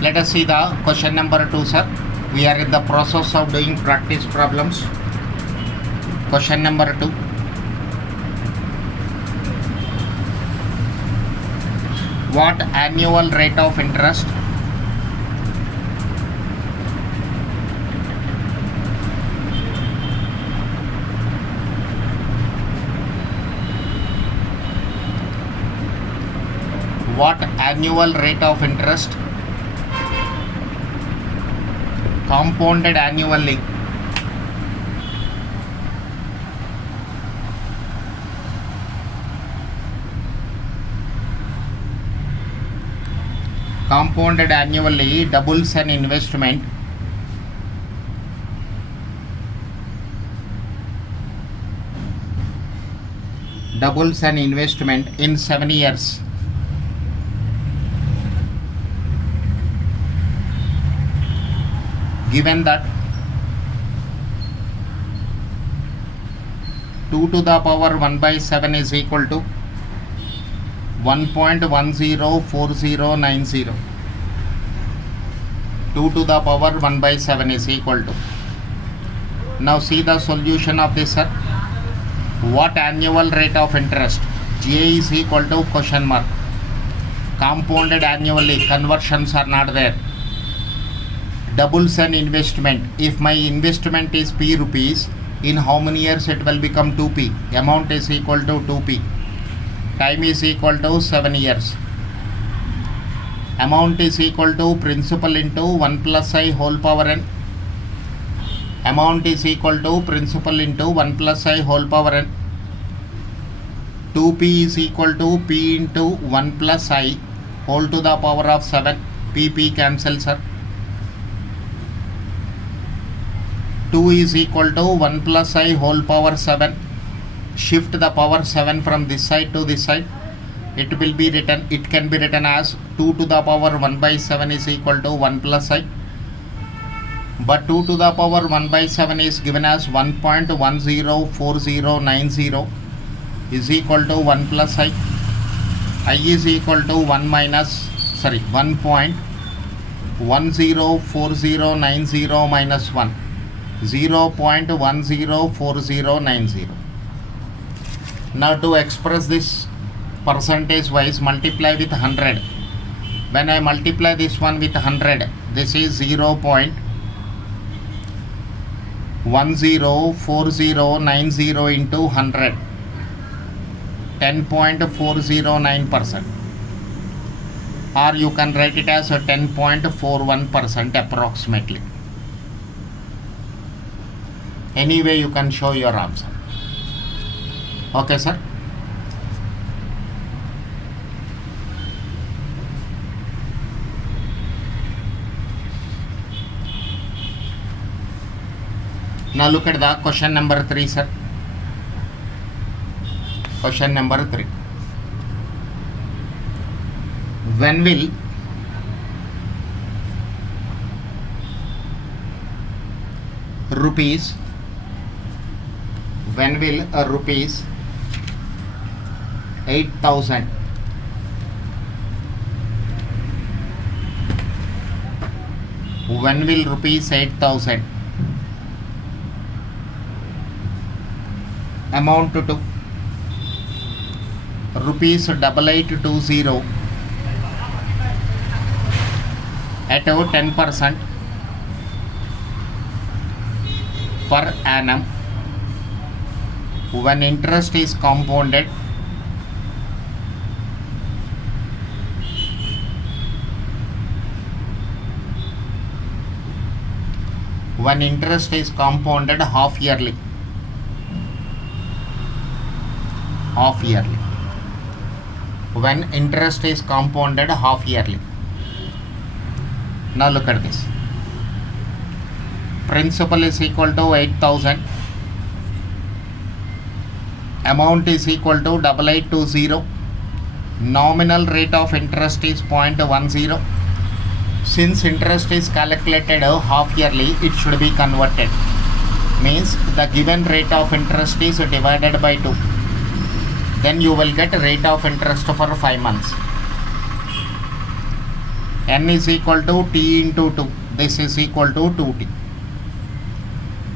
Let us see the question number 2, sir. We are in the process of doing practice problems. Question number 2. What annual rate of interest compounded annually doubles an investment in 7 years. Given that 2 to the power 1 by 7 is equal to 1.104090. 2 to the power 1 by 7 is equal to. Now see the solution of this, sir. What annual rate of interest? J is equal to question mark. Compounded annually, conversions are not there. Doubles an investment. If my investment is P rupees, in how many years it will become 2P? Amount is equal to 2P. Time is equal to 7 years. Amount is equal to principal into 1 plus I whole power n. Amount is equal to principal into 1 plus I whole power n. 2P is equal to P into 1 plus I whole to the power of 7. P cancels, sir. 2 is equal to 1 plus I whole power 7. Shift the power 7 from this side to this side. It can be written as 2 to the power 1 by 7 is equal to 1 plus I. But 2 to the power 1 by 7 is given as 1.104090 is equal to 1 plus I. I is equal to 1.104090 minus 1. 0.104090. Now to express this percentage wise, multiply with 100. When I multiply this one with 100, this is 0.104090 into 100. 10.409%. Or you can write it as a 10.41% approximately. Anyway, you can show your answer. Okay, sir. Now look at the question number 3, sir. Question number 3. When will rupees 8,000 amount to rupees 8820 at 10% per annum when interest is compounded half yearly. When interest is compounded half yearly. Now look at this. Principal is equal to 8,000. Amount is equal to 8820. Nominal rate of interest is 0.10. Since interest is calculated half yearly, it should be converted. Means the given rate of interest is divided by 2. Then you will get rate of interest for 5 months. n is equal to t into 2. This is equal to 2t.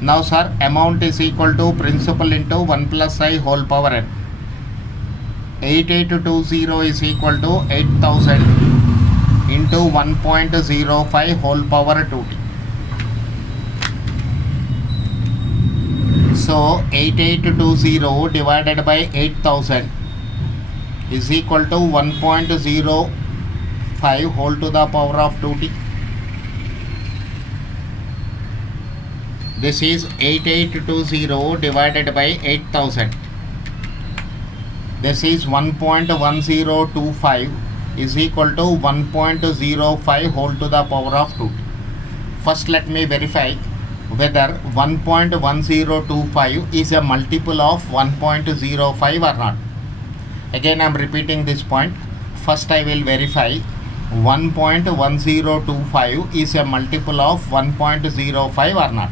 Now sir, amount is equal to principal into 1 plus I whole power n. 8820 is equal to 8000 into 1.05 whole power 2t. So 8820 divided by 8000 is equal to 1.05 whole to the power of 2t. This is 8820 divided by 8000. This is 1.1025 is equal to 1.05 whole to the power of 2t. First let me verify whether 1.1025 is a multiple of 1.05 or not. Again I am repeating this point. First I will verify 1.1025 is a multiple of 1.05 or not.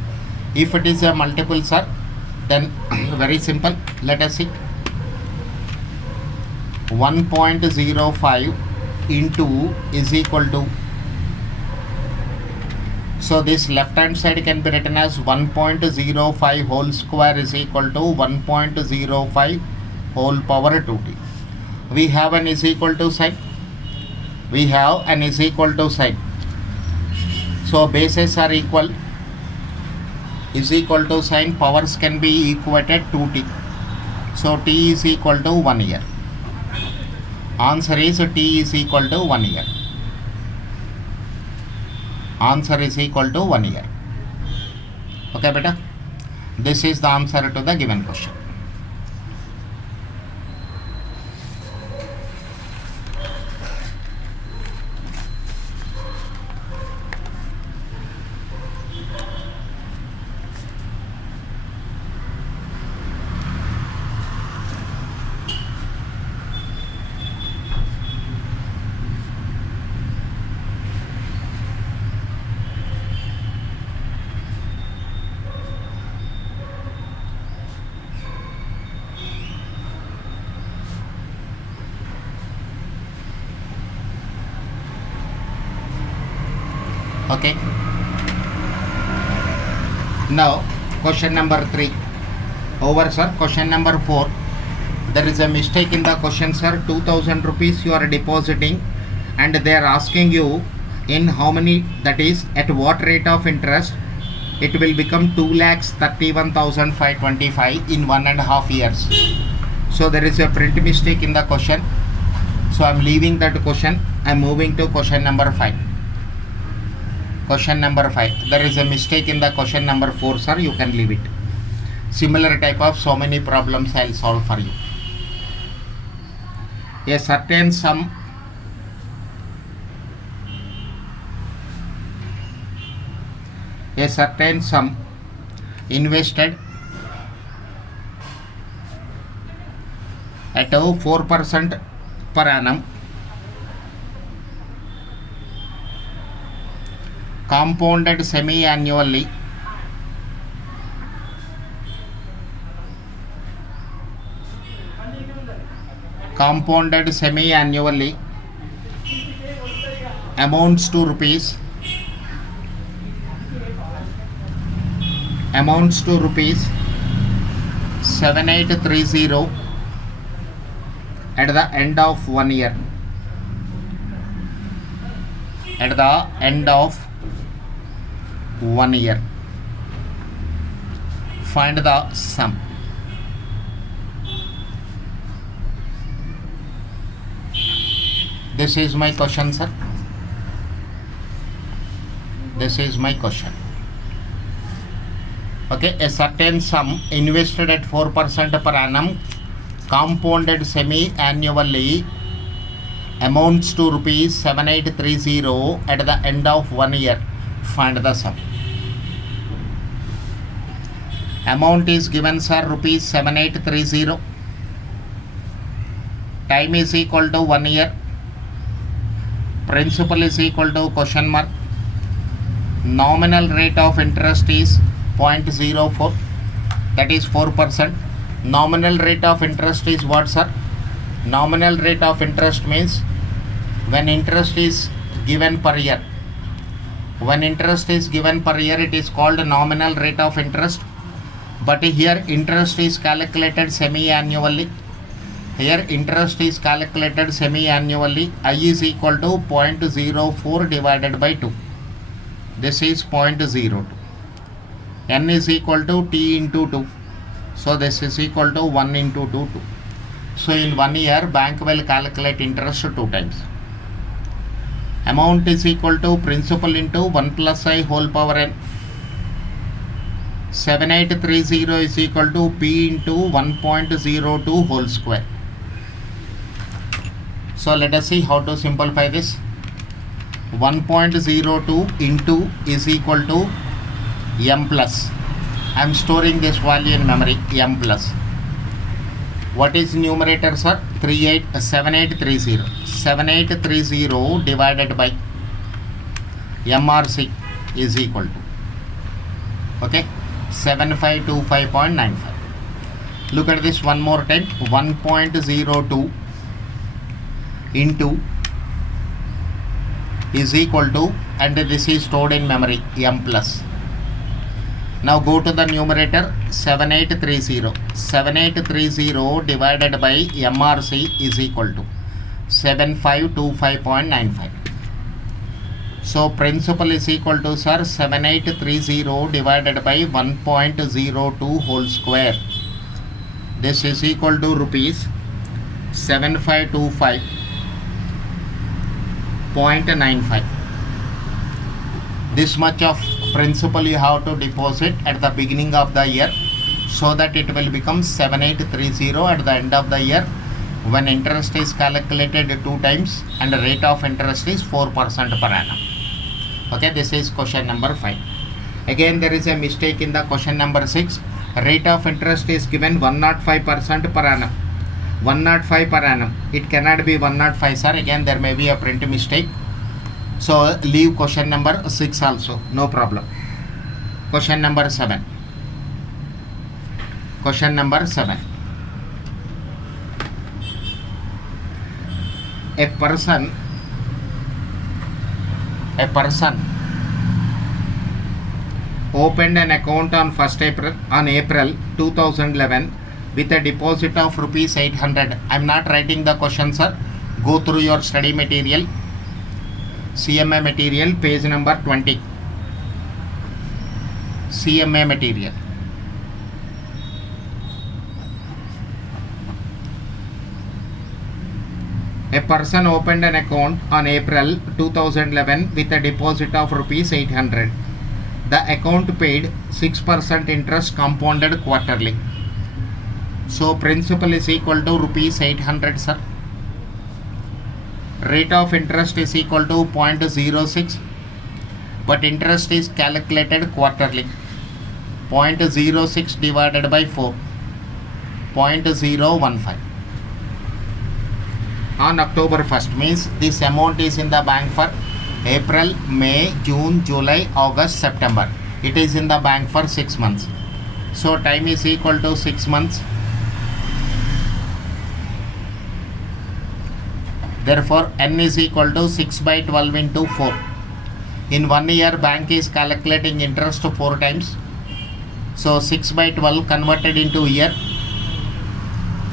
If it is a multiple, sir, then very simple. Let us see. 1.05 into is equal to, so this left hand side can be written as 1.05 whole square is equal to 1.05 whole power 2t. We have an is equal to sign. We have an is equal to sign. So bases are equal. Is equal to sign, powers can be equated to t. So t is equal to 1 year. Answer is t is equal to 1 year. Answer is equal to 1 year. Okay beta, this is the answer to the given question. Okay. Now question number 3 over, sir. Question number 4, there is a mistake in the question, sir. 2000 rupees you are depositing and they are asking you in how many, that is at what rate of interest it will become 2,31,525 in 1.5 years. So there is a print mistake in the question, so I am leaving that question. I am moving to question number 5. Question number 5, there is a mistake in the question number 4, sir. You can leave it. Similar type of so many problems I will solve for you. A certain sum invested at 4% per annum, compounded semi-annually, amounts to rupees 7830 at the end of 1 year. At the end of 1 year, find the sum. This is my question, sir. This is my question. Okay, a certain sum invested at 4% per annum, compounded semi-annually, amounts to rupees 7830 at the end of 1 year. Find the sum. Amount is given, sir, rupees 7830. Time is equal to 1 year. Principal is equal to question mark. Nominal rate of interest is 0.04, that is 4%. Nominal rate of interest is what, sir? Nominal rate of interest means when interest is given per year. When interest is given per year, it is called nominal rate of interest. But here interest is calculated semi-annually. Here interest is calculated semi-annually. I is equal to 0.04 divided by 2. This is 0.02. N is equal to T into 2. So this is equal to 1 into 2, 2. So in 1 year, bank will calculate interest 2 times. Amount is equal to principal into 1 plus I whole power n. 7830 is equal to P into 1.02 whole square. So let us see how to simplify this. 1.02 into is equal to m plus. I am storing this value in memory, m plus. What is numerator, sir? 7830. 7830 divided by MRC is equal to, okay, 7525.95. Look at this one more time. 1.02 into is equal to, and this is stored in memory, m plus. Now go to the numerator, 7830. 7830 divided by MRC is equal to 7525.95. So principal is equal to, sir, 7830 divided by 1.02 whole square. This is equal to rupees 7525.95. This much of principal you have to deposit at the beginning of the year, so that it will become 7830 at the end of the year, when interest is calculated 2 times and the rate of interest is 4% per annum. Okay, this is question number 5. Again, there is a mistake in the question number 6. Rate of interest is given 105% per annum. 105 per annum. It cannot be 105, sir. Again, there may be a print mistake. So leave question number 6 also, no problem. Question number 7. Question number 7. A person opened an account on April 2011 with a deposit of rupees 800. I am not writing the question, sir. Go through your study material, CMA material, page number 20. CMA material. A person opened an account on April 2011 with a deposit of rupees 800. The account paid 6% interest compounded quarterly. So principal is equal to rupees 800, sir. Rate of interest is equal to 0.06, but interest is calculated quarterly. 0.06 divided by 4, 0.015. On October 1st, means this amount is in the bank for April, May, June, July, August, September. It is in the bank for 6 months. So time is equal to 6 months. Therefore, n is equal to 6 by 12 into 4. In 1 year, bank is calculating interest 4 times. So 6 by 12 converted into year.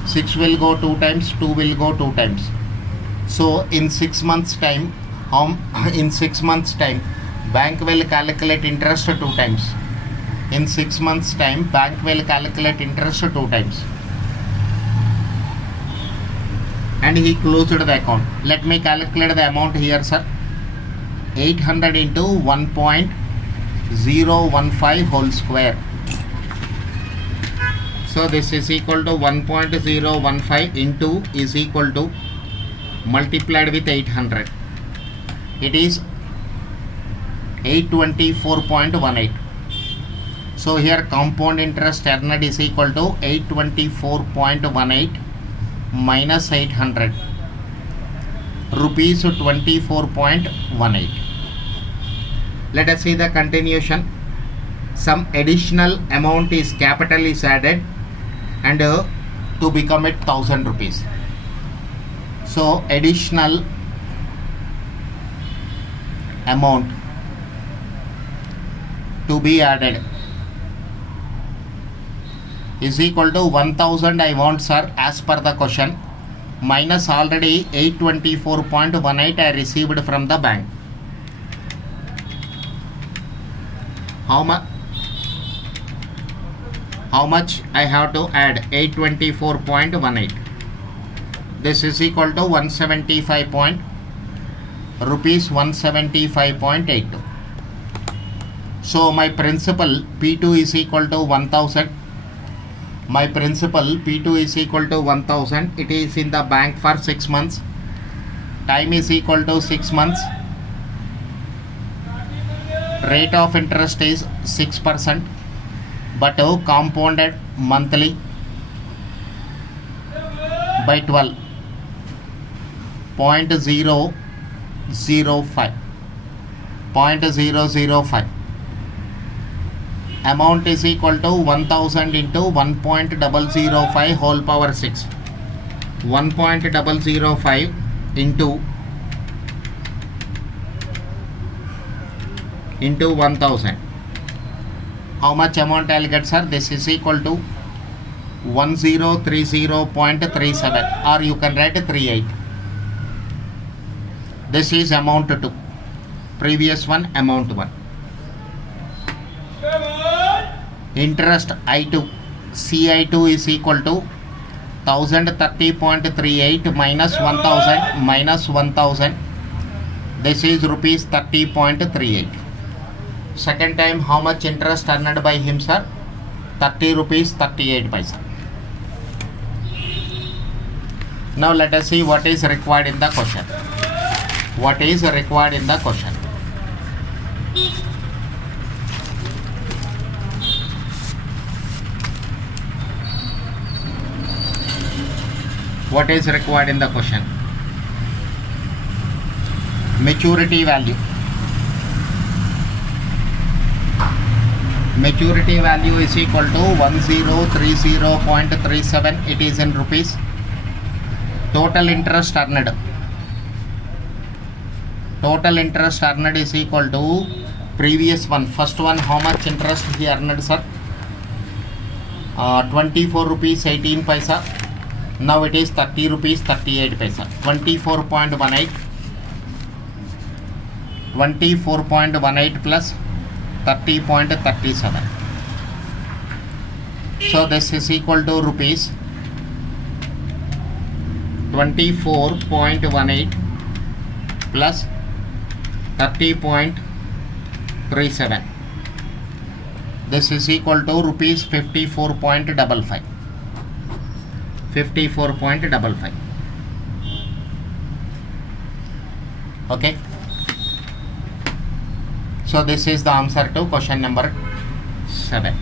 6 will go 2 times, 2 will go 2 times. So in 6 months time, bank will calculate interest 2 times. In 6 months time, bank will calculate interest 2 times. And he closed the account. Let me calculate the amount here, sir. 800 into 1.015 whole square. So this is equal to 1.015 into is equal to multiplied with 800. It is 824.18. So here compound interest earned is equal to 824.18 minus 800, rupees 24.18. Let us see the continuation. Some additional amount is capital is added and to become it 1000 rupees. So additional amount to be added is equal to 1000 I want, sir, as per the question, minus already 824.18 I received from the bank. How much I have to add? 824.18. This is equal to 175.82. So my principal P2 is equal to 1000. My principal P2 is equal to 1000. It is in the bank for 6 months. Time is equal to 6 months. Rate of interest is 6%, but compounded monthly by 12. 0.005. Amount is equal to 1000 into 1.005 whole power 6. 1.005 into 1000. How much amount I'll get, sir? This is equal to 1030.37, or you can write 38. This is amount 2. Previous one, amount 1. Interest I2, CI2 is equal to 1030.38 minus 1000. This is rupees 30.38. Second time, how much interest earned by him, sir? 30 rupees 38 paisa. Now let us see what is required in the question. What is required in the question? What is required in the question? Maturity value. Maturity value is equal to 1030.37. It is in rupees. Total interest earned. Total interest earned is equal to previous one. First one, how much interest he earned, sir? 24 rupees 18 paisa. Now it is 30 rupees 38 paisa. 24.18 plus 30.37. So this is equal to rupees 24.18 plus 30.37. This is equal to rupees 54.55. 54.55. Okay. So this is the answer to question number 7.